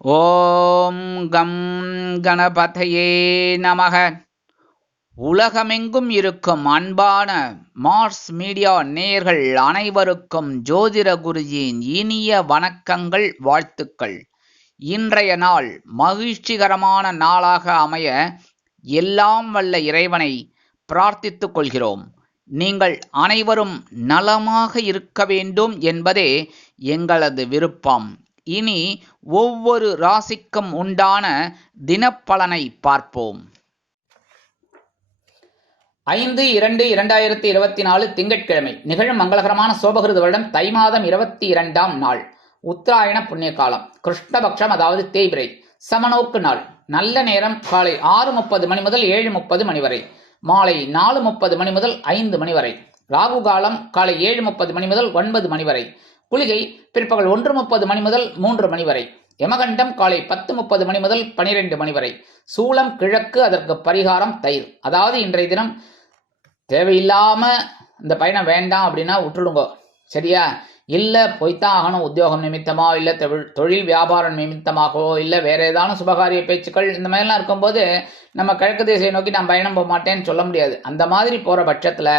ஓம் come கணபதையே நமக. உலகமெங்கும் இருக்கும் அன்பான மார்ஸ் மீடியா நேயர்கள் அனைவருக்கும் ஜோதிட குருஜியின் இனிய வணக்கங்கள், வாழ்த்துக்கள். இன்றைய நாள் மகிழ்ச்சிகரமான நாளாக அமைய எல்லாம் வல்ல இறைவனை பிரார்த்தித்துக் கொள்கிறோம். நீங்கள் அனைவரும் நலமாக இருக்க வேண்டும் என்பதே எங்களது விருப்பம். இனி ஒவ்வொரு ராசிக்கும் உண்டான தினப்பலனை பார்ப்போம். 5/2/2024 திங்கட்கிழமை நிகழும் மங்களகரமான சோபகிருது வருடம் தை மாதம் 22ஆம் நாள், உத்தராயண புண்ணிய காலம், கிருஷ்ணபக்ஷம், அதாவது தேய்பிரை, சமநோக்கு நாள். நல்ல நேரம் காலை 6:30 மணி முதல் 7:30 மணி வரை, மாலை 4:30 மணி முதல் 5 மணி வரை. ராகு காலம் காலை 7:30 மணி முதல் 9 மணி வரை. குளிகை பிற்பகல் 1:30 மணி முதல் 3 மணி வரை. யமகண்டம் காலை 10:30 மணி முதல் 12 மணி வரை. சூலம் கிழக்கு, அதற்கு பரிகாரம் தயிர். அதாவது இன்றைய தினம் தேவையில்லாம இந்த பயணம் வேண்டாம் அப்படின்னா விட்டுடுங்க, சரியா? இல்லை போய்த்தான் ஆகணும், உத்தியோகம் நிமித்தமா, இல்லை தொழில் வியாபாரம் நிமித்தமாகவோ, இல்லை வேற ஏதாவது சுபகாரிய பேச்சுக்கள் இந்த மாதிரிலாம் இருக்கும்போது நம்ம கிழக்கு திசையை நோக்கி நான் பயணம் போக மாட்டேன்னு சொல்ல முடியாது. அந்த மாதிரி போகிற பட்சத்தில்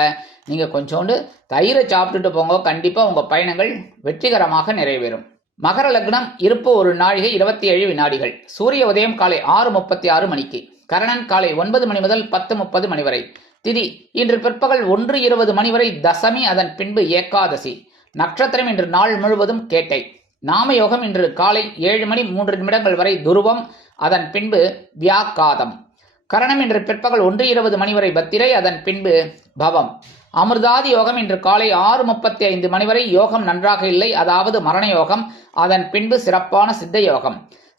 நீங்கள் கொஞ்சோண்டு தயிரை சாப்பிட்டுட்டு போங்க, கண்டிப்பாக உங்கள் பயணங்கள் வெற்றிகரமாக நிறைவேறும். மகர லக்னம், இருப்பு ஒரு நாழிகை 27 வினாடிகள். சூரிய உதயம் காலை 6:36 மணிக்கு. கரணன் காலை 9 மணி முதல் 10:30 மணி வரை. திதி இன்று பிற்பகல் 1:20 மணி வரை தசமி, அதன் பின்பு ஏகாதசி. நட்சத்திரம் இன்று நாள் முழுவதும் கேட்டை. நாமயோகம் இன்று காலை 7 மணி 3 நிமிடங்கள் வரை துருவம், அதன் பின்பு வியாக்காதம். கரணம் இன்று பிற்பகல் 1:20 மணி வரை பத்திரை, அதன் பின்பு பவம். அமிர்தாதி யோகம் இன்று காலை 6:35 மணி வரை. யோகம் நன்றாக இல்லை, அதாவது மரண யோகம், அதன் பின்பு சிறப்பான சித்த யோகம்.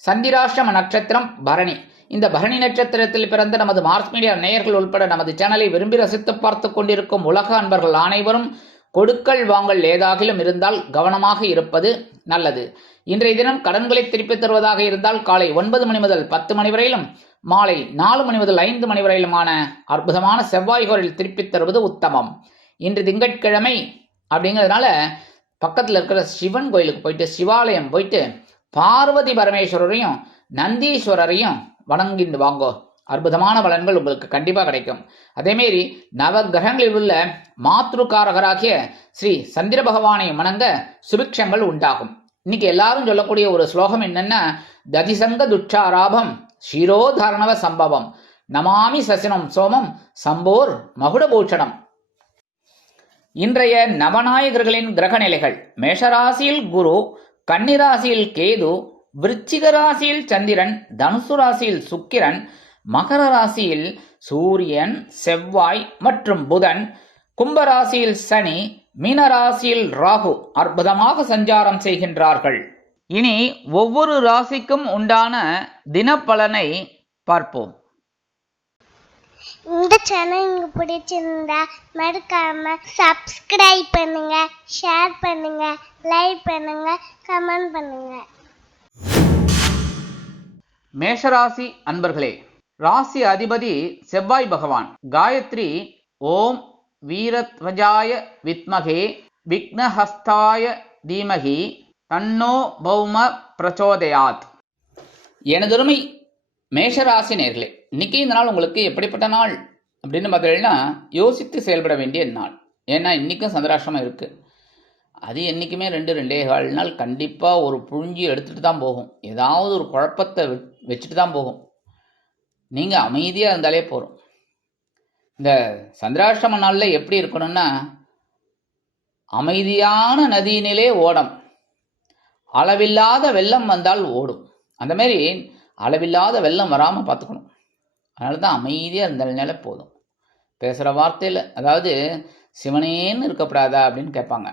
சந்திராஷ்டம நட்சத்திரம் பரணி. இந்த பரணி நட்சத்திரத்தில் பிறந்த நமது மார்ஸ் மீடியா நேயர்கள் உட்பட நமது சேனலை விரும்பி ரசித்து பார்த்து கொண்டிருக்கும் உலக அன்பர்கள் அனைவரும் கொடுக்கல் வாங்கல் ஏதாகிலும் இருந்தால் கவனமாக இருப்பது நல்லது. இன்றைய தினம் கடன்களை திருப்பித் தருவதாக இருந்தால் காலை 9 மணி முதல் 10 மணி வரையிலும், மாலை 4 மணி முதல் 5 மணி வரையிலுமான அற்புதமான செவ்வாய் கோரில் திருப்பித் தருவது உத்தமம். இன்று திங்கட்கிழமை அப்படிங்கிறதுனால பக்கத்தில் இருக்கிற சிவன் கோயிலுக்கு போயிட்டு, சிவாலயம் போயிட்டு பார்வதி பரமேஸ்வரரையும் நந்தீஸ்வரரையும் வணங்கிட்டு வாங்கோ. அற்புதமான பலன்கள் உங்களுக்கு கண்டிப்பாக கிடைக்கும். அதேமாரி நவ கிரகங்களில் உள்ள மாத்ருகாரகராகிய ஸ்ரீ சந்திர பகவானை வணங்க சுபிக்ஷங்கள் உண்டாகும். இன்னைக்கு எல்லாரும் சொல்லக்கூடிய ஒரு ஸ்லோகம் என்னன்னா, ததிசங்க துட்சாராபம் ஷீரோதாரணவ சம்பவம் நமாமி சசினம் சோமம் சம்போர் மகுடபூஷணம். இன்றைய நவநாயகர்களின் கிரக நிலைகள்: மேஷராசியில் குரு, கன்னிராசியில் கேது, விருச்சிக ராசியில் சந்திரன், தனுசு ராசியில் சுக்கிரன், மகர ராசியில் சூரியன், செவ்வாய் மற்றும் புதன், கும்பராசியில் சனி, மீனராசியில் ராகு அற்புதமாக சஞ்சாரம் செய்கின்றார்கள். இனி ஒவ்வொரு ராசிக்கும் உண்டான தினப்பலனை பார்ப்போம். இந்த சேனல் உங்களுக்கு பிடிச்சிருந்தா மறக்காம சப்ஸ்கிரைப் பண்ணுங்க, ஷேர் பண்ணுங்க, லைக் பண்ணுங்க, கமெண்ட் பண்ணுங்க. மேஷராசி அன்பர்களே, ராசி அதிபதி செவ்வாய் பகவான். காயத்ரி ஓம் வீரத்வஜாய வித்மகே விக்னஹஸ்தாய தீமகி தன்னோ பௌம பிரச்சோதயாத். எனதொருமை மேஷராசி நேர்களே, இன்னைக்கு இந்த நாள் உங்களுக்கு எப்படிப்பட்ட நாள் அப்படின்னு பார்த்தீங்கன்னா யோசித்து செயல்பட வேண்டிய நாள். ஏன்னா இன்றைக்கும் சந்திராஷ்டமம் இருக்குது. அது என்றைக்குமே 2-2.25 நாள் கண்டிப்பாக ஒரு புழிஞ்சி எடுத்துகிட்டு தான் போகும். ஏதாவது ஒரு குழப்பத்தை வச்சுட்டு தான் போகும். நீங்கள் அமைதியாக இருந்தாலே போகிறோம். இந்த சந்திராஷ்டம நாளில் எப்படி இருக்கணும்னா, அமைதியான நதியினிலே ஓடம், அளவில்லாத வெள்ளம் வந்தால் ஓடும். அந்த மாதிரி அளவில்லாத வெள்ளம் வராமல் பார்த்துக்கணும். அதனால தான் அமைதியாக இருந்ததுனால போதும். பேசுகிற வார்த்தையில், அதாவது சிவனேன்னு இருக்கப்படாதா அப்படின்னு கேட்பாங்க.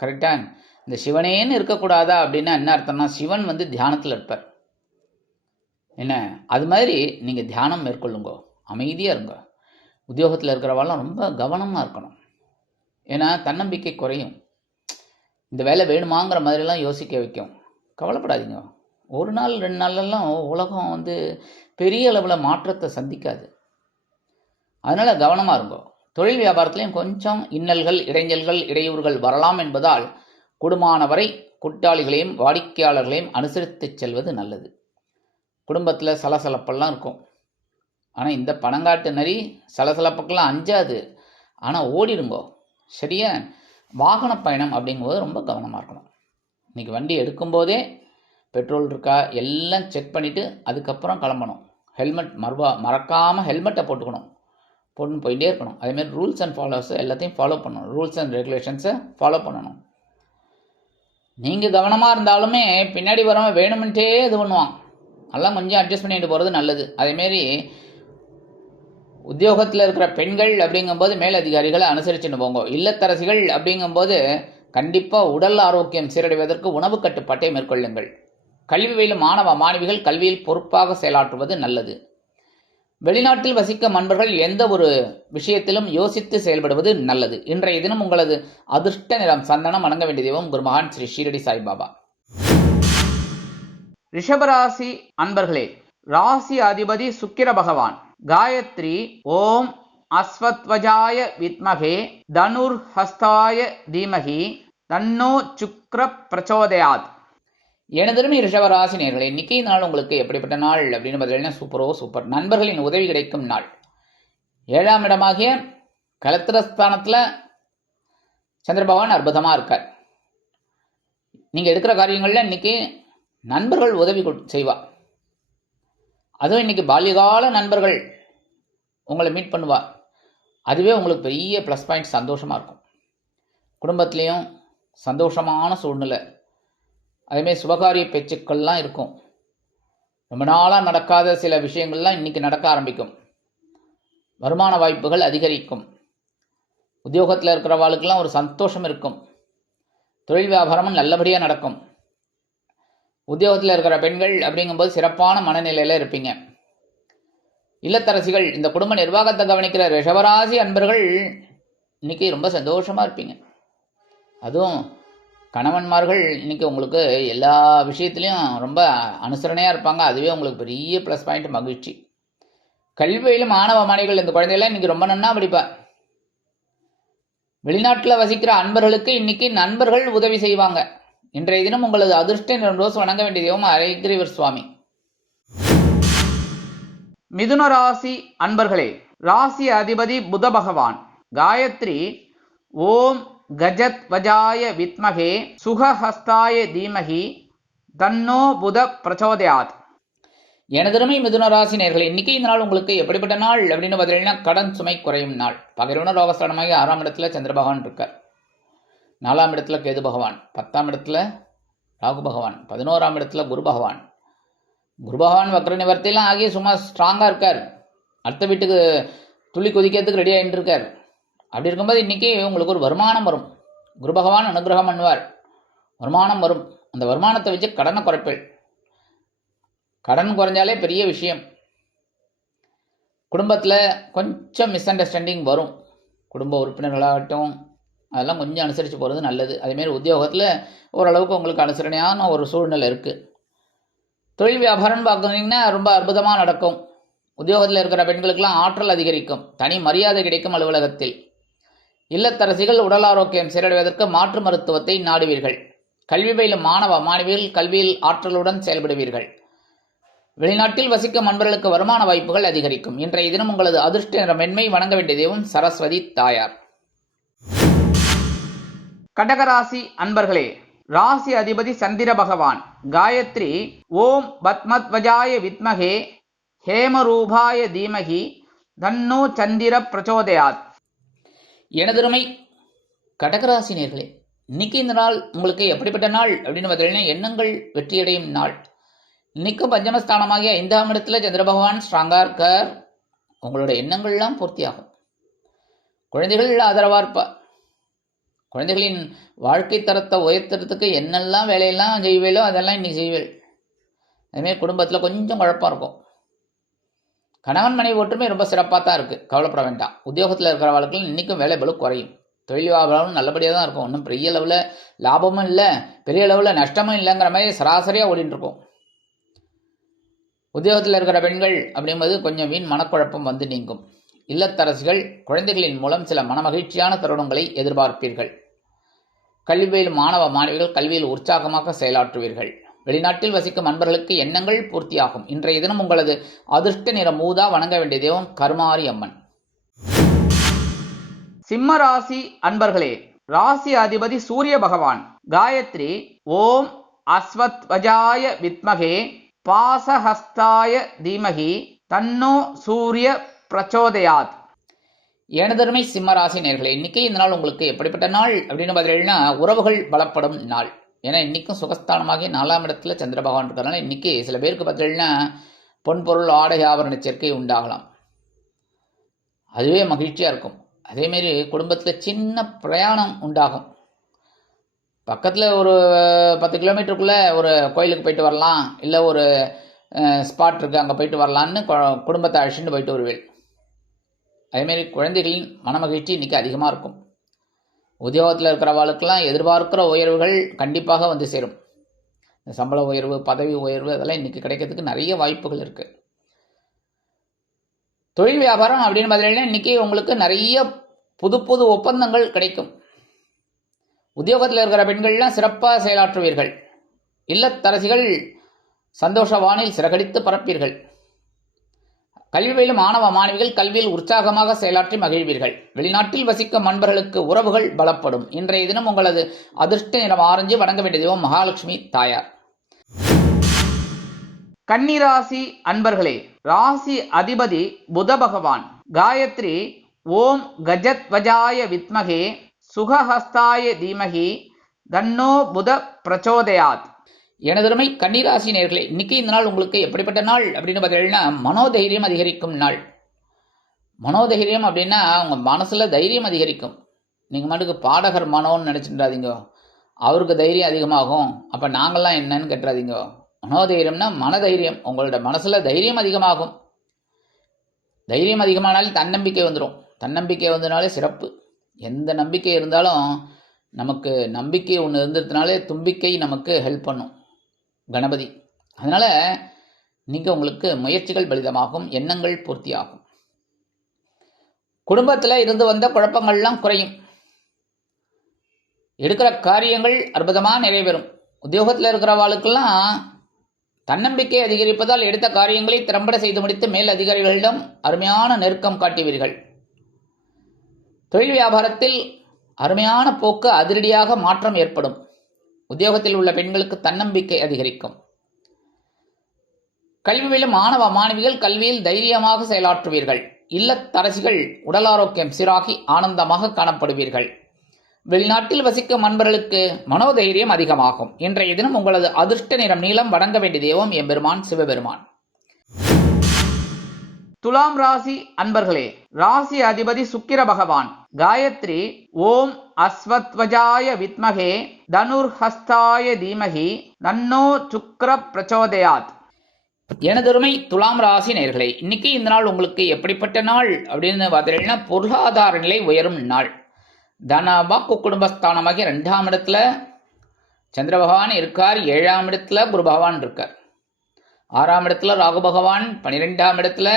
கரெக்டாக இந்த சிவனேன்னு இருக்கக்கூடாதா அப்படின்னா என்ன அர்த்தம்னா, சிவன் தியானத்தில் இருப்பார். என்ன அது மாதிரி நீங்கள் தியானம் மேற்கொள்ளுங்க, அமைதியாக இருங்க. உத்தியோகத்தில் இருக்கிறவாலாம் ரொம்ப கவனமாக இருக்கணும். ஏன்னா தன்னம்பிக்கை குறையும். இந்த வேலை வேணுமாங்கிற மாதிரிலாம் யோசிக்க வைக்கும். கவலைப்படாதீங்க. 1 நாள் 2 நாள்லாம் உலகம் பெரிய அளவில் மாற்றத்தை சந்திக்காது. அதனால் கவனமாக இருங்க. தொழில் வியாபாரத்திலையும் கொஞ்சம் இன்னல்கள், இடைஞ்சல்கள், இடையூறுகள் வரலாம் என்பதால் கூடுமானவரை கூட்டாளிகளையும் வாடிக்கையாளர்களையும் அனுசரித்து செல்வது நல்லது. குடும்பத்தில் சலசலப்பெல்லாம் இருக்கும். ஆனால் இந்த பனங்காட்டு நரி சலசலப்புக்கெல்லாம் அஞ்சாது, ஆனால் ஓடிடுங்கோ. சரியா? வாகன பயணம் அப்படிங்கும்போது ரொம்ப கவனமாக இருக்கணும். இன்றைக்கி வண்டி எடுக்கும்போதே பெட்ரோல் இருக்கா எல்லாம் செக் பண்ணிவிட்டு அதுக்கப்புறம் கிளம்பணும். ஹெல்மெட் மறக்காமல் ஹெல்மெட்டை போட்டுக்கணும். போட்டுன்னு போயிட்டே இருக்கணும். அதேமாதிரி ரூல்ஸ் அண்ட் ஃபாலோஸ் எல்லாத்தையும் ஃபாலோ பண்ணணும். ரூல்ஸ் அண்ட் ரெகுலேஷன்ஸை ஃபாலோ பண்ணணும். நீங்கள் கவனமாக இருந்தாலுமே பின்னாடி வரவன் வேணுமென்ட்டே இது பண்ணுவான். அதெல்லாம் கொஞ்சம் அட்ஜஸ்ட் பண்ணிட்டு போகிறது நல்லது. அதேமாரி உத்தியோகத்தில் இருக்கிற பெண்கள் அப்படிங்கும்போது மேலதிகாரிகளை அனுசரிச்சுன்னு போங்க. இல்லத்தரசிகள் அப்படிங்கும்போது கண்டிப்பாக உடல் ஆரோக்கியம் சீரடைவதற்கு உணவு கட்டுப்பாட்டை மேற்கொள்ளுங்கள். கல்வி பயிலும் மாணவ மாணவிகள் கல்வியில் பொறுப்பாக செயலாற்றுவது நல்லது. வெளிநாட்டில் வசிக்கும் அன்பர்கள் எந்த ஒரு விஷயத்திலும் யோசித்து செயல்படுவது நல்லது. இன்றைய தினம் உங்களது அதிர்ஷ்ட நிறம் சந்தனம். வணங்க வேண்டிய தெய்வம் குருமகான் ஸ்ரீ ஷீரடி சாய்பாபா. ரிஷபராசி அன்பர்களே, ராசி அதிபதி சுக்கிர பகவான். காயத்ரி ஓம் அஸ்வத்வஜாய வித்மகே தனுர் ஹஸ்தாய தீமகி தன்னோ சுக்ர பிரச்சோதயாத். எனதருமை ரிஷபராசி நேயர்களே, இன்னைக்கு நாள் உங்களுக்கு எப்படிப்பட்ட நாள் அப்படின்னு பார்த்தீங்கன்னா சூப்பர். நண்பர்களின் உதவி கிடைக்கும் நாள். 7ஆம் இடமாகிய கலத்திரஸ்தானத்தில் சந்திர பகவான் அற்புதமாக இருக்கார். நீங்கள் எடுக்கிற காரியங்களில் இன்னைக்கு நண்பர்கள் உதவி செய்வா. அதுவும் இன்னைக்கு பால்யகால நண்பர்கள் உங்களை மீட் பண்ணுவா. அதுவே உங்களுக்கு பெரிய ப்ளஸ் பாயிண்ட், சந்தோஷமாக இருக்கும். குடும்பத்துலேயும் சந்தோஷமான சூழ்நிலை. அதேமாதிரி சுபகாரிய பேச்சுக்கள்லாம் இருக்கும். ரொம்ப நாளாக நடக்காத சில விஷயங்கள்லாம் இன்றைக்கி நடக்க ஆரம்பிக்கும். வருமான வாய்ப்புகள் அதிகரிக்கும். உத்தியோகத்தில் இருக்கிறவாளுக்கெல்லாம் ஒரு சந்தோஷம் இருக்கும். தொழில் வியாபாரமும் நல்லபடியாக நடக்கும். உத்தியோகத்தில் இருக்கிற பெண்கள் அப்படிங்கும்போது சிறப்பான மனநிலையில் இருப்பீங்க. இல்லத்தரசிகள், இந்த குடும்ப நிர்வாகத்தை கவனிக்கிற ரிஷபராசி அன்பர்கள் இன்றைக்கி ரொம்ப சந்தோஷமாக இருப்பீங்க. அதுவும் கணவன்மார்கள் இன்றைக்கி உங்களுக்கு எல்லா விஷயத்துலையும் ரொம்ப அனுசரணையாக இருப்பாங்க. அதுவே உங்களுக்கு பெரிய ப்ளஸ் பாயிண்ட், மகிழ்ச்சி. கல்வியிலும் மாணவ மாணவிகள் இந்த குழந்தைகள்லாம் இன்றைக்கி ரொம்ப நன்னா படிப்பார். வெளிநாட்டில் வசிக்கிற அன்பர்களுக்கு இன்றைக்கி நண்பர்கள் உதவி செய்வாங்க. இன்றைய தினம் உங்களது அதிர்ஷ்ட நிறம் ரோஸ். வணங்க வேண்டிய தெய்வம் அரைகிரிவர் சுவாமி. மிதுன ராசி அன்பர்களே, ராசி அதிபதி புத பகவான். காயத்ரி ஓம் கஜத் வஜாய வித்மகே சுகஹஸ்தாய தீமகி தன்னோ புத பிரச்சோதயாத். எனதருமை மிதுன ராசி நேயர்களே, இன்னைக்கு இந்த நாள் உங்களுக்கு எப்படிப்பட்ட நாள் அப்படின்னு பார்த்தீங்கன்னா கடன் சுமை குறையும் நாள். பகிர்வன ரோகஸ்தானமாகி 6ஆம் இடத்துல சந்திர பகவான் இருக்கார். 4ஆம் இடத்துல கேது பகவான், 10ஆம் இடத்துல ராகு பகவான், 11ஆம் இடத்துல குரு பகவான். குரு பகவான் வக்ர நிவர்த்தியெல்லாம் ஆகி சும்மா ஸ்ட்ராங்காக இருக்கார். அடுத்த வீட்டுக்கு துள்ளி குதிக்கிறதுக்கு ரெடி ஆகிட்டு இருக்கார். அப்படி இருக்கும்போது இன்றைக்கி உங்களுக்கு ஒரு வருமானம் வரும். குரு பகவான் அனுகிரகம் பண்ணுவார். வருமானம் வரும். அந்த வருமானத்தை வச்சு கடனை குறைப்பேள். கடன் குறைஞ்சாலே பெரிய விஷயம். குடும்பத்தில் கொஞ்சம் மிஸ் அண்டர்ஸ்டாண்டிங் வரும். குடும்ப உறுப்பினர்களாகட்டும் அதெல்லாம் கொஞ்சம் அனுசரித்து போகிறது நல்லது. அதேமாரி உத்தியோகத்தில் ஓரளவுக்கு உங்களுக்கு அனுசரணையான ஒரு சூழ்நிலை இருக்குது. தொழில் வியாபாரம்னு பார்க்குறீங்கன்னா ரொம்ப அற்புதமாக நடக்கும். உத்தியோகத்தில் இருக்கிற பெண்களுக்கெல்லாம் ஆற்றல் அதிகரிக்கும். தனி மரியாதை கிடைக்கும் அலுவலகத்தில். இல்லத்தரசிகள் உடல் ஆரோக்கியம் சீரடைவதற்கு மாற்று மருத்துவத்தை நாடுவீர்கள். கல்வி பயிலும் மாணவ மாணவிகள் கல்வியில் ஆற்றலுடன் செயல்படுவீர்கள். வெளிநாட்டில் வசிக்கும் அன்பர்களுக்கு வருமான வாய்ப்புகள் அதிகரிக்கும். இன்றைய தினம் உங்களது அதிர்ஷ்ட நிறம் வெண்மை. வணங்க வேண்டிய தெய்வம் சரஸ்வதி தாயார். கடகராசி அன்பர்களே, ராசி அதிபதி சந்திர பகவான். காயத்ரி ஓம் பத்மத்வஜாய வித்மகே ஹேமரூபாய தீமகி தன்னோ சந்திர பிரச்சோதயாத். எனதருமை கடகராசி நேயர்களே, இன்னைக்கு இந்த நாள் உங்களுக்கு எப்படிப்பட்ட நாள் அப்படின்னு பார்த்தீங்கன்னா எண்ணங்கள் வெற்றியடையும் நாள். இன்னைக்கும் பஞ்சமஸ்தானமாகிய 5ஆம் இடத்துல சந்திர பகவான் ஸ்ட்ராங்காக இருக்கார். உங்களோட எண்ணங்கள்லாம் பூர்த்தியாகும். குழந்தைகள் ஆதரவாக இருப்பா. குழந்தைகளின் வாழ்க்கை தரத்தை உயர்த்துறதுக்கு என்னெல்லாம் வேலையெல்லாம் செய்வேலோ அதெல்லாம் இன்னைக்கு செய்வேல். அதுமாரி குடும்பத்தில் கொஞ்சம் குழப்பம் இருக்கும். கணவன் மனைவி ஒற்றுமை ரொம்ப சிறப்பாக தான் இருக்குது. கவலைப்பட வேண்டாம். உத்தியோகத்தில் இருக்கிறவர்களுக்கு இன்றைக்கும் வேலை பளு குறையும். தொழில் வியாபாரம் நல்லபடியாக தான் இருக்கும். ஒன்றும் பெரிய அளவில் லாபமும் இல்லை, பெரிய அளவில் நஷ்டமும் இல்லைங்கிற மாதிரி சராசரியாக ஓடிட்டு இருக்கும். உத்தியோகத்தில் இருக்கிற பெண்கள் அப்படிங்கும்போது கொஞ்சம் வீண் மனக்குழப்பம் வந்து நீங்கும். இல்லத்தரசிகள் குழந்தைகளின் மூலம் சில மனமகிழ்ச்சியான தருணங்களை எதிர்பார்ப்பீர்கள். கல்வி பயிலும் மாணவ மாணவிகள் கல்வியில் உற்சாகமாக செயலாற்றுவீர்கள். வெளிநாட்டில் வசிக்கும் அன்பர்களுக்கு எண்ணங்கள் பூர்த்தியாகும். இன்றைய தினம் உங்களது அதிர்ஷ்ட நிறம் ஊதா. வணங்க வேண்டிய தெய்வம் கருமாரி அம்மன். சிம்ம ராசி அன்பர்களே, ராசி அதிபதி சூரிய பகவான். காயத்ரி ஓம் அஸ்வத்வஜாய வித்மகே பாசஹஸ்தாய தீமகி தன்னோ சூரிய பிரச்சோதயாத். எனதருமை சிம்ம ராசி நேயர்களே, இன்னைக்கு இந்த நாள் உங்களுக்கு எப்படிப்பட்ட நாள் அப்படின்னு பார்த்தீங்கன்னா, உறவுகள் பலப்படும் நாள். ஏன்னா இன்னைக்கும் சுகஸ்தானமாகி 4ஆம் இடத்துல சந்திர பகவான் இருக்கிறதுனால இன்னைக்கு சில பேருக்கு பார்த்தீங்கன்னா பொன்பொருள் ஆடை ஆபரண சேர்க்கை உண்டாகலாம். அதுவே மகிழ்ச்சியாக இருக்கும். அதேமாரி குடும்பத்தில் சின்ன பிரயாணம் உண்டாகும். பக்கத்தில் ஒரு 10 கிலோமீட்டருக்குள்ளே ஒரு கோயிலுக்கு போயிட்டு வரலாம், இல்லை ஒரு ஸ்பாட் இருக்குது அங்கே போயிட்டு வரலான்னு குடும்பத்தை அழைச்சிட்டு போயிட்டு வருவேன். அதேமாரி குழந்தைகளின் மனமகிழ்ச்சி இன்றைக்கி அதிகமாக இருக்கும். உத்தியோகத்தில் இருக்கிறவாளுக்கெல்லாம் எதிர்பார்க்கிற உயர்வுகள் கண்டிப்பாக வந்து சேரும். சம்பள உயர்வு, பதவி உயர்வு அதெல்லாம் இன்றைக்கி கிடைக்கிறதுக்கு நிறைய வாய்ப்புகள் இருக்குது. தொழில் வியாபாரம் அப்படின்னு பார்த்தீங்கன்னா இன்றைக்கி உங்களுக்கு நிறைய புது புது ஒப்பந்தங்கள் கிடைக்கும். உத்தியோகத்தில் இருக்கிற பெண்கள்லாம் சிறப்பாக செயலாற்றுவீர்கள். இல்லத்தரசிகள் சந்தோஷ வானில் சிறகடித்து பரப்பீர்கள். கல்வி பயிலும் மாணவ மாணவிகள் கல்வியில் உற்சாகமாக செயலாற்றி மகிழ்வீர்கள். வெளிநாட்டில் வசிக்கும் அன்பர்களுக்கு உறவுகள் பலப்படும். இன்றைய தினம் உங்களது அதிர்ஷ்ட நிறம் ஆரஞ்சு. வணங்க வேண்டிய தெய்வம் மகாலட்சுமி தாயார். கன்னிராசி அன்பர்களே, ராசி அதிபதி புத பகவான். காயத்ரி ஓம் கஜத்வஜாய வித்மகே சுகஹஸ்தாய தீமகி தன்னோ புத பிரச்சோதயாத். எனதருமை கன்னிராசி நேயர்களே, இன்னைக்கு இந்த நாள் உங்களுக்கு எப்படிப்பட்ட நாள் அப்படின்னு பார்த்தீங்கன்னா, மனோதைரியம் அதிகரிக்கும் நாள். மனோதைரியம் அப்படின்னா உங்கள் மனசில் தைரியம் அதிகரிக்கும். நீங்கள் மட்டுக்கு பாடகர் மனோன்னு நினச்சிடாதீங்க, அவருக்கு தைரியம் அதிகமாகும். அப்போ நாங்கள்லாம் என்னன்னு கேட்டுறாதீங்க. மனோதைரியம்னா மனதைரியம். உங்களோட மனசில் தைரியம் அதிகமாகும். தைரியம் அதிகமானாலே தன்னம்பிக்கை வந்துடும். தன்னம்பிக்கை வந்தனாலே சிறப்பு. எந்த நம்பிக்கை இருந்தாலும் நமக்கு நம்பிக்கை ஒன்று இருந்ததுனாலே தும்பிக்கை நமக்கு ஹெல்ப் பண்ணும் கணபதி. அதனால் நீங்கள் உங்களுக்கு முயற்சிகள் பலிதமாகும், எண்ணங்கள் பூர்த்தியாகும். குடும்பத்தில் இருந்து வந்த குழப்பங்கள்லாம் குறையும். எடுக்கிற காரியங்கள் அற்புதமாக நிறைவேறும். உத்தியோகத்தில் இருக்கிறவாளுக்கெல்லாம் தன்னம்பிக்கை அதிகரிப்பதால் எடுத்த காரியங்களை திறம்பட செய்து முடித்து மேல் அதிகாரிகளிடம் அருமையான நெருக்கம் காட்டுவீர்கள். தொழில் வியாபாரத்தில் அருமையான போக்கு, அதிரடியாக மாற்றம் ஏற்படும். உத்தியோகத்தில் உள்ள பெண்களுக்கு தன்னம்பிக்கை அதிகரிக்கும். கல்வியிலும் மாணவ மாணவிகள் கல்வியில் தைரியமாக செயலாற்றுவீர்கள். இல்லத்தரசிகள் உடல் ஆரோக்கியம் சீராகி ஆனந்தமாக காணப்படுவீர்கள். வெளிநாட்டில் வசிக்கும் அன்பர்களுக்கு மனோதைரியம் அதிகமாகும். இன்றைய தினம் உங்களது அதிர்ஷ்ட நிறம் நீலம். வணங்க வேண்டிய தெய்வம் எம்பெருமான் சிவபெருமான். துலாம் ராசி அன்பர்களே, ராசி அதிபதி சுக்கிர பகவான். காயத்ரி ஓம் அஸ்வத்வஜாய வித்மகே தனுர்ஹஸ்தாய தீமகி தன்னோ சுக்கிர பிரச்சோதயாத். எனதொருமை துலாம் ராசி நேயர்களே, இன்னைக்கு இந்த நாள் உங்களுக்கு எப்படிப்பட்ட நாள் அப்படின்னு பார்த்தீங்கன்னா, பொருளாதார நிலை உயரும் நாள். தனவாக்கு குடும்பஸ்தானமாகி 2ஆம் இடத்துல சந்திர பகவான் இருக்கார். 7ஆம் இடத்துல குரு பகவான் இருக்கார். 6ஆம் இடத்துல ராகு பகவான். 12ஆம் இடத்துல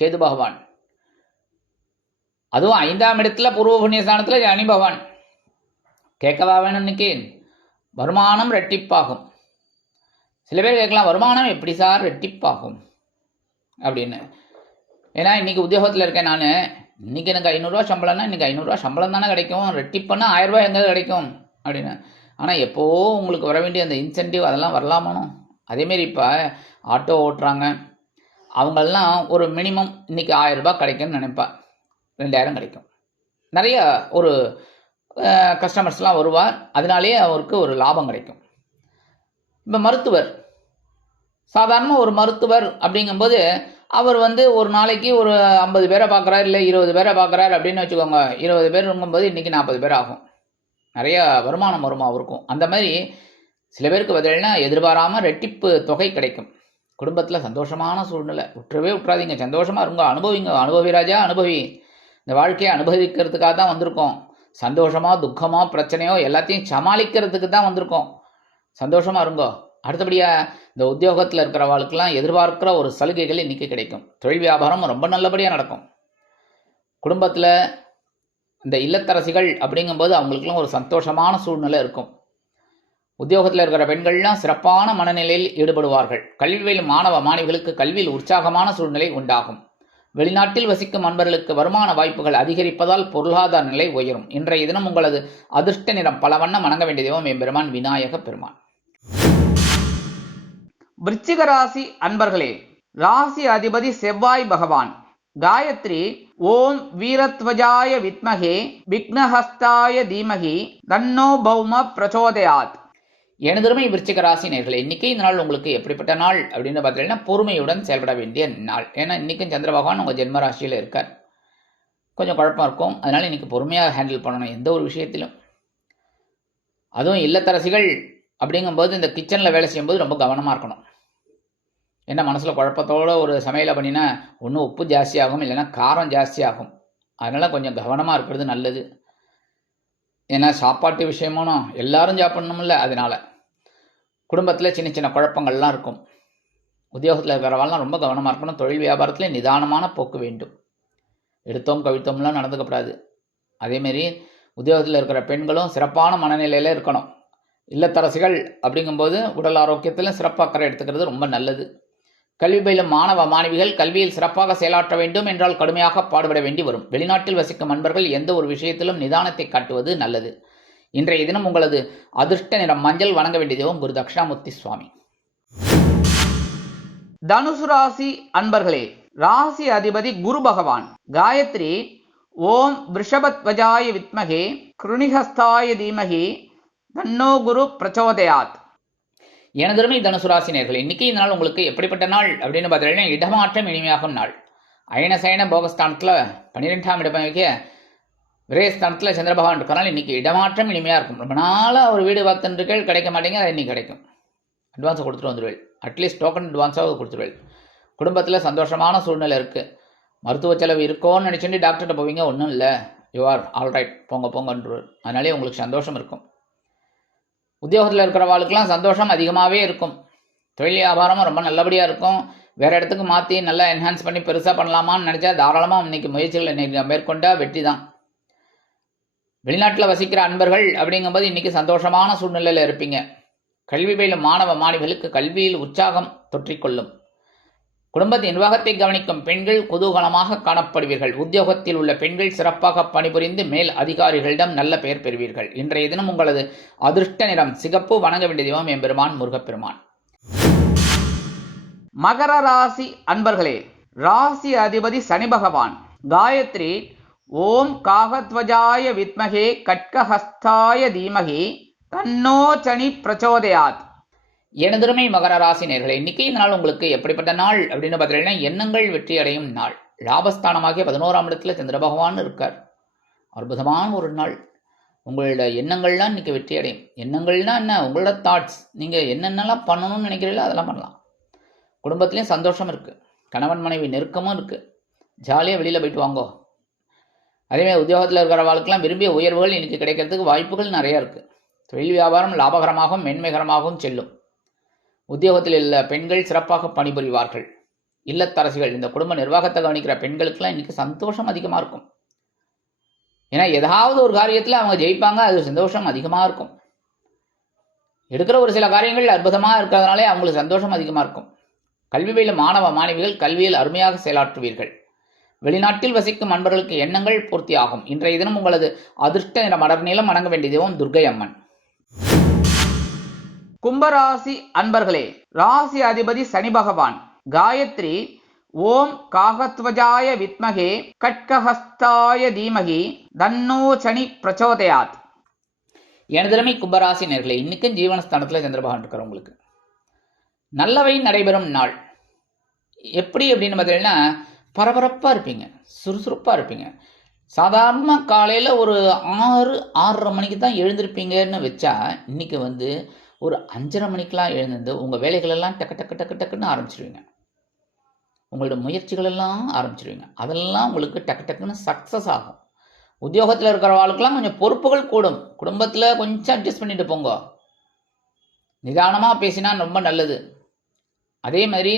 கேது பகவான். அதுவும் 5ஆம் இடத்துல பூர்வ புண்ணியஸ்தானத்துல சனி பகவான். கேட்கவா வேணும்? இன்னைக்கு வருமானம் ரெட்டிப்பாகும். சில பேர் கேட்கலாம், வருமானம் எப்படி சார் ரெட்டிப்பாகும் அப்படின்னு. ஏன்னா இன்னைக்கு உத்தியோகத்தில் இருக்கேன் நான். இன்னைக்கு எனக்கு 500 ரூபா சம்பளம்னா இன்னைக்கு 500 ரூபா சம்பளம் தானே கிடைக்கும். ரெட்டிப்புன்னா 1000 ரூபாய் எங்கே கிடைக்கும் அப்படின்னு. ஆனால் எப்போ உங்களுக்கு வர வேண்டிய அந்த இன்சென்டிவ் அதெல்லாம் வரலாமானோ. அதேமாரி இப்போ ஆட்டோ ஓட்டுறாங்க, அவங்களெல்லாம் ஒரு மினிமம் இன்றைக்கி 1000 ரூபாய் கிடைக்கும்னு நினைப்பா. 2000 கிடைக்கும். நிறைய ஒரு கஸ்டமர்ஸ்லாம் வருவார், அதனாலேயே அவருக்கு ஒரு லாபம் கிடைக்கும். இப்போ மருத்துவர், சாதாரண ஒரு மருத்துவர் அப்படிங்கும்போது அவர் ஒரு நாளைக்கு ஒரு 50 பேரை பார்க்குறாரு, இல்லை 20 பேரை பார்க்குறாரு அப்படின்னு வச்சுக்கோங்க. 20 பேர் இருக்கும்போது இன்றைக்கி 40 பேர் ஆகும். நிறைய வருமானம் வருமா அவருக்கும். அந்த மாதிரி சில பேருக்கு பதில்னா எதிர்பாராமல் ரெட்டிப்பு தொகை கிடைக்கும். குடும்பத்தில் சந்தோஷமான சூழ்நிலை. விட்டுறாதீங்க, சந்தோஷமாக இருங்க, அனுபவிங்க. அனுபவி ராஜா அனுபவி. இந்த வாழ்க்கையை அனுபவிக்கிறதுக்காக தான் வந்திருக்கோம். சந்தோஷமாக துக்கமாக பிரச்சனையோ எல்லாத்தையும் சமாளிக்கிறதுக்கு தான் வந்திருக்கோம். சந்தோஷமாக இருங்கோ. அடுத்தபடியாக இந்த உத்தியோகத்தில் இருக்கிறவாளுக்கெல்லாம் எதிர்பார்க்குற ஒரு சலுகைகள் இன்றைக்கி கிடைக்கும். தொழில் வியாபாரம் ரொம்ப நல்லபடியாக நடக்கும். குடும்பத்தில் இந்த இல்லத்தரசிகள் அப்படிங்கும்போது அவங்களுக்குலாம் ஒரு சந்தோஷமான சூழ்நிலை இருக்கும். உத்தியோகத்தில் இருக்கிற பெண்கள்லாம் சிறப்பான மனநிலையில் ஈடுபடுவார்கள். கல்வி பயிலும் மாணவ மாணவிகளுக்கு கல்வியில் உற்சாகமான சூழ்நிலை உண்டாகும். வெளிநாட்டில் வசிக்கும் அன்பர்களுக்கு வருமான வாய்ப்புகள் அதிகரிப்பதால் பொருளாதார நிலை உயரும். இன்றைய தினம் உங்களது அதிர்ஷ்ட நிறம் பல வண்ணம் வணங்க வேண்டிய தெய்வம் எம்பெருமான் விநாயக பெருமான். விருச்சிக ராசி அன்பர்களே, ராசி அதிபதி செவ்வாய் பகவான். காயத்ரி ஓம் வீரத்வஜாய வித்மகே விக்னஹஸ்தாய தீமகி தன்னோ பௌம பிரச்சோதயாத். எனதுமை விருச்சிக ராசி நேயர்களே, இன்னைக்கு இந்த நாள் உங்களுக்கு எப்படிப்பட்ட நாள் அப்படின்னு பார்த்தீங்கன்னா பொறுமையுடன் செயல்பட வேண்டிய நாள். ஏன்னா இன்னைக்கும் சந்திர பகவான் உங்கள் ஜென்ம ராசியில் இருக்கார். கொஞ்சம் குழப்பம் இருக்கும், அதனால இன்னைக்கு பொறுமையாக ஹேண்டில் பண்ணணும் எந்த ஒரு விஷயத்திலும். அதுவும் இல்லத்தரசிகள் அப்படிங்கும்போது இந்த கிச்சனில் வேலை செய்யும்போது ரொம்ப கவனமாக இருக்கணும். ஏன்னா மனசில் குழப்பத்தோடு ஒரு சமையலை பண்ணினா ஒன்றும் உப்பு ஜாஸ்தியாகும், இல்லைன்னா காரம் ஜாஸ்தியாகும். அதனால் கொஞ்சம் கவனமாக இருக்கிறது நல்லது. ஏன்னா சாப்பாட்டு விஷயமும் எல்லாரும் சாப்பிடணும்ல, அதனால் குடும்பத்தில் சின்ன சின்ன குழப்பங்கள்லாம் இருக்கும். உத்தியோகத்தில் இருக்கிறவாள்லாம் ரொம்ப கவனமாக இருக்கணும். தொழில் வியாபாரத்தில் நிதானமான போக்கு வேண்டும். எடுத்தோம் கவிழ்த்தோம்லாம் நடந்துக்கப்படாது. அதேமாரி உத்தியோகத்தில் இருக்கிற பெண்களும் சிறப்பான மனநிலையில் இருக்கணும். இல்லத்தரசிகள் அப்படிங்கும்போது உடல் ஆரோக்கியத்தில் சிறப்பாக அக்கறை எடுத்துக்கிறது ரொம்ப நல்லது. கல்வி பயிலும் மாணவ மாணவிகள் கல்வியில் சிறப்பாக செயலாற்ற வேண்டும் என்றால் கடுமையாக பாடுபட வேண்டி வரும். வெளிநாட்டில் வசிக்கும் அன்பர்கள் எந்த ஒரு விஷயத்திலும் நிதானத்தை காட்டுவது நல்லது. இன்றைய தினம் உங்களது அதிர்ஷ்ட நிறம் மஞ்சள், வணங்க வேண்டிய தெய்வம் குரு தட்சிணாமூர்த்தி சுவாமி. தனுசு ராசி அன்பர்களே, ராசி அதிபதி குரு பகவான். காயத்ரி ஓம் விருஷபத்வஜாய வித்மகே கிருணிஹஸ்தாய தீமகி தன்னோ குரு பிரச்சோதயாத். எனதருமை தனுசு ராசி நேயர்களே, இன்னைக்கு இந்த நாள் உங்களுக்கு எப்படிப்பட்ட நாள் அப்படின்னு பார்த்தீங்கன்னா இடமாற்றம் இனிமையாகும் நாள். அயனசயன போகஸ்தானத்தில் 12ஆம் இடமாக விரயஸ்தானத்தில் சந்திர பகவான் இருக்கிறனால இன்னைக்கு இடமாற்றம் இனிமையாக இருக்கும். ரொம்ப நாளாக ஒரு வீடு பார்த்துருக்கள் கிடைக்க மாட்டேங்க, அது இன்னைக்கு கிடைக்கும். அட்வான்ஸை கொடுத்துட்டு வந்துடுவேன், அட்லீஸ்ட் டோக்கன் அட்வான்ஸாக கொடுத்துருவேன். குடும்பத்தில் சந்தோஷமான சூழ்நிலை இருக்குது. மருத்துவ செலவு இருக்கோன்னு நினச்சிட்டு டாக்டர்கிட்ட போவீங்க, ஒன்றும் இல்லை, யூ ஆர் ஆல்ரைட், போங்கன்றார். அதனாலே உங்களுக்கு சந்தோஷம் இருக்கும். உத்தியோகத்தில் இருக்கிறவாளுக்கெல்லாம் சந்தோஷம் அதிகமாகவே இருக்கும். தொழில் வியாபாரமும் ரொம்ப நல்லபடியாக இருக்கும். வேறு இடத்துக்கு மாற்றி நல்லா என்ஹான்ஸ் பண்ணி பெருசாக பண்ணலாமான்னு நினச்சா தாராளமாக இன்றைக்கி முயற்சிகள் இன்றைக்கி மேற்கொண்டால் வெற்றி தான். வெளிநாட்டில் வசிக்கிற அன்பர்கள் அப்படிங்கும்போது இன்றைக்கி சந்தோஷமான சூழ்நிலையில் இருப்பீங்க. கல்வி பயிலும் மாணவ மாணவிகளுக்கு கல்வியில் உற்சாகம் தொற்றிக்கொள்ளும். குடும்பத்தின் நிர்வாகத்தை கவனிக்கும் பெண்கள் குதூகலமாக காணப்படுவீர்கள். உத்தியோகத்தில் உள்ள பெண்கள் சிறப்பாக பணிபுரிந்து மேல் அதிகாரிகளிடம் நல்ல பெயர் பெறுவீர்கள். இன்றைய தினம் உங்களது அதிர்ஷ்ட நிறம் சிகப்பு, வணங்க வேண்டிய தெய்வம் எம்பெருமான் முருகப்பெருமான். மகர ராசி அன்பர்களே, ராசி அதிபதி சனி பகவான். காயத்ரி ஓம் காகத்வஜாய வித்மகே கட்கஹஸ்தாய தீமகி தன்னோ சனி பிரச்சோதயாத். எனதுமை மகர ராசி நேயர்களே, இன்னைக்கு இந்த நாள் உங்களுக்கு எப்படிப்பட்ட நாள் அப்படின்னு பார்த்தீங்கன்னா எண்ணங்கள் வெற்றி அடையும் நாள். லாபஸ்தானமாகிய 11ஆம் இடத்துல சந்திர பகவான் இருக்கார். அற்புதமான ஒரு நாள். உங்களோட எண்ணங்கள்லாம் இன்னைக்கு வெற்றி அடையும். எண்ணங்கள்னா என்ன? உங்களோட தாட்ஸ். நீங்கள் என்னென்னலாம் பண்ணணும்னு நினைக்கிறீங்களோ அதெல்லாம் பண்ணலாம். குடும்பத்துலேயும் சந்தோஷம் இருக்குது. கணவன் மனைவி நெருக்கமும் இருக்குது. ஜாலியாக வெளியில் போயிட்டு வாங்கோ. அதேமாதிரி உத்தியோகத்தில் இருக்கிறவர்களுக்கெல்லாம் விரும்பிய உயர்வுகள் இன்னைக்கு கிடைக்கிறதுக்கு வாய்ப்புகள் நிறையா இருக்குது. தொழில் வியாபாரம் லாபகரமாகவும் மென்மைகரமாகவும் செல்லும். உத்தியோகத்தில் உள்ள பெண்கள் சிறப்பாக பணிபுரிவார்கள். இல்லத்தரசிகள், இந்த குடும்ப நிர்வாகத்தை கவனிக்கிற பெண்களுக்கெல்லாம் இன்னைக்கு சந்தோஷம் அதிகமாக இருக்கும். ஏன்னா ஏதாவது ஒரு காரியத்தில் அவங்க ஜெயிப்பாங்க, அது சந்தோஷம் அதிகமாக இருக்கும். எடுக்கிற ஒரு சில காரியங்கள் அற்புதமாக இருக்கிறதுனாலே அவங்களுக்கு சந்தோஷம் அதிகமாக இருக்கும். கல்வி பயிலும் மாணவ மாணவிகள் கல்வியில் அருமையாக செயலாற்றுவீர்கள். வெளிநாட்டில் வசிக்கும் அன்பர்களுக்கு எண்ணங்கள் பூர்த்தியாகும். இன்றைய தினம் உங்களது அதிர்ஷ்ட நிற மலர் நீளம், வணங்க வேண்டிய தெய்வம் துர்க்கை அம்மன். கும்பராசி அன்பர்களே, ராசி அதிபதி சனி பகவான். காயத்ரி ஓம் காகத்வஜாய வித்மகே கட்கஹஸ்தாய தீமகி தன்னோ சனி பிரச்சோதயாத். எனதிரமை கும்பராசி நேயர்களே, இன்னைக்கும் ஜீவனஸ்தானத்தில் சந்திர பகவான் இருக்கிற உங்களுக்கு நல்லவை நடைபெறும் நாள். எப்படி அப்படின்னு பார்த்தீங்கன்னா பரபரப்பாக இருப்பீங்க, சுறுசுறுப்பாக இருப்பீங்க. சாதாரண காலையில் ஒரு 6-6:30 மணிக்கு தான் எழுந்திருப்பீங்கன்னு வச்சா இன்றைக்கி ஒரு 5:30 மணிக்கெலாம் எழுந்து உங்கள் வேலைகளெல்லாம் டக்கு டக்கு டக்கு டக்குன்னு ஆரம்பிச்சிடுவீங்க. உங்களோட முயற்சிகளெல்லாம் ஆரம்பிச்சிடுவீங்க. அதெல்லாம் உங்களுக்கு டக்கு டக்குன்னு சக்ஸஸ் ஆகும். உத்தியோகத்தில் இருக்கிறவாளுக்கெல்லாம் கொஞ்சம் பொறுப்புகள் கூடும். குடும்பத்தில் கொஞ்சம் அட்ஜஸ்ட் பண்ணிட்டு போங்க. நிதானமாக பேசினா ரொம்ப நல்லது. அதே மாதிரி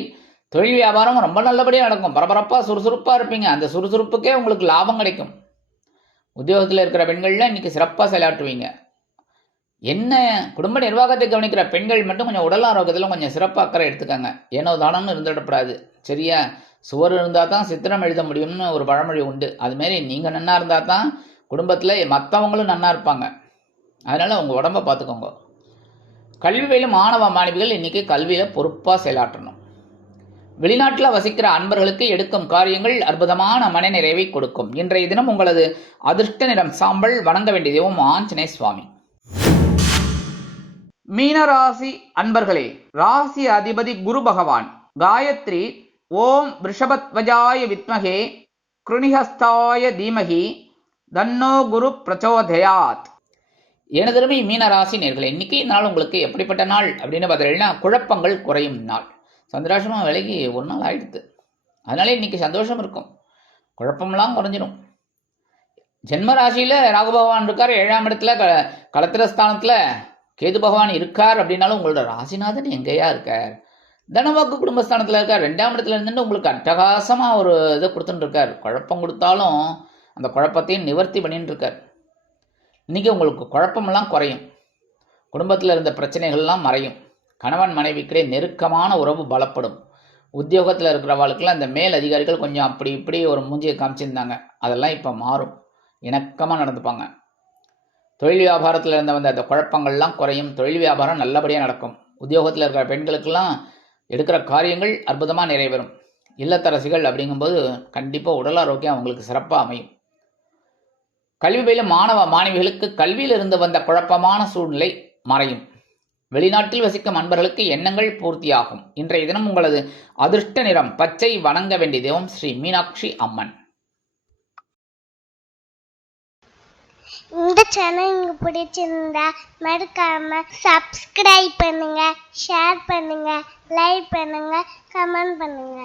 தொழில் வியாபாரம் ரொம்ப நல்லபடியாக நடக்கும். பரபரப்பாக சுறுசுறுப்பாக இருப்பீங்க. அந்த சுறுசுறுப்புக்கே உங்களுக்கு லாபம் கிடைக்கும். உத்தியோகத்தில் இருக்கிற பெண்கள்லாம் இன்றைக்கி சிறப்பாக செயலாற்றுவீங்க. என்ன குடும்ப நிர்வாகத்தை கவனிக்கிற பெண்கள் மட்டும் கொஞ்சம் உடல் ஆரோக்கியத்தில் கொஞ்சம் சிறப்பாக அக்கறை எடுத்துக்கங்க. ஏனோ தானம்னு இருந்துடக்கூடாது. சரியா? சுவர் இருந்தால் தான் சித்திரம் எழுத முடியும்னு ஒரு பழமொழி உண்டு. அதுமாரி நீங்கள் நன்னா இருந்தால் தான் குடும்பத்தில் மற்றவங்களும் நன்னா இருப்பாங்க. அதனால் உங்கள் உடம்பை பார்த்துக்கோங்க. கல்வி பயிலும் மாணவ மாணவிகள் இன்றைக்கி கல்வியில் பொறுப்பாக செயலாற்றணும். வெளிநாட்டில் வசிக்கிற அன்பர்களுக்கு எடுக்கும் காரியங்கள் அற்புதமான மனநிறைவை கொடுக்கும். இன்றைய தினம் உங்களது அதிர்ஷ்ட நிறம் சாம்பல். வணங்க வேண்டிய தெய்வம் ஆஞ்சநேய சுவாமி. மீனராசி அன்பர்களே, ராசி அதிபதி குரு பகவான். காயத்ரி ஓம் ரிஷபத்வஜாய வித்மகே கிருணிஹஸ்தாய தீமகி தன்னோ குரு பிரச்சோதயாத். எனதருமை மீனராசி நேர்களே, இன்னைக்கு நாள் உங்களுக்கு எப்படிப்பட்ட நாள் அப்படின்னு பார்த்தீங்கன்னா, குழப்பங்கள் குறையும் நாள். சந்திராசிரமம் விலகி ஒரு நாள் ஆயிடுது. அதனால இன்னைக்கு சந்தோஷம் இருக்கும், குழப்பம்லாம் குறைஞ்சிடும். ஜென்ம ராசியில் ராகு பகவான் இருக்கார், 7ஆம் இடத்துல களத்திரஸ்தானத்தில் கேது பகவான் இருக்கார். அப்படின்னாலும் உங்களோட ராசிநாதன் எங்கேயா இருக்கார்? தனவாக்கு குடும்பஸ்தானத்தில் இருக்கார். 2ஆம் இடத்துல இருந்துட்டு உங்களுக்கு அட்டகாசமாக ஒரு இதை கொடுத்துட்டு இருக்கார். குழப்பம் கொடுத்தாலும் அந்த குழப்பத்தையும் நிவர்த்தி பண்ணிட்டு இருக்கார். இன்றைக்கி உங்களுக்கு குழப்பமெல்லாம் குறையும். குடும்பத்தில் இருந்த பிரச்சனைகள்லாம் மறையும். கணவன் மனைவிக்கிடையே நெருக்கமான உறவு பலப்படும். உத்தியோகத்தில் இருக்கிறவாளுக்கெல்லாம் இந்த மேல் அதிகாரிகள் கொஞ்சம் அப்படி இப்படி ஒரு மூஞ்சியை காமிச்சிருந்தாங்க, அதெல்லாம் இப்போ மாறும். இணக்கமாக நடந்துப்பாங்க. தொழில் வியாபாரத்தில் இருந்த வந்த அந்த குழப்பங்கள்லாம் குறையும். தொழில் வியாபாரம் நல்லபடியாக நடக்கும். உத்தியோகத்தில் இருக்கிற பெண்களுக்கெல்லாம் எடுக்கிற காரியங்கள் அற்புதமாக நிறைவேறும். இல்லத்தரசிகள் அப்படிங்கும்போது கண்டிப்பாக உடல் ஆரோக்கியம் அவங்களுக்கு சிறப்பாக அமையும். கல்வி பயிலும் மாணவ மாணவிகளுக்கு கல்வியில் இருந்து வந்த குழப்பமான சூழ்நிலை மறையும். வெளிநாட்டில் வசிக்கும் அன்பர்களுக்கு எண்ணங்கள் பூர்த்தியாகும். இன்றைய தினம் உங்களது அதிர்ஷ்ட நிறம் பச்சை. வணங்க வேண்டிய தெய்வம் ஸ்ரீ மீனாட்சி அம்மன். இந்த சேனல் உங்களுக்கு பிடிச்சிருந்தா மறக்காம சப்ஸ்கிரைப் பண்ணுங்க, ஷேர் பண்ணுங்க, லைக் பண்ணுங்க, கமெண்ட் பண்ணுங்க.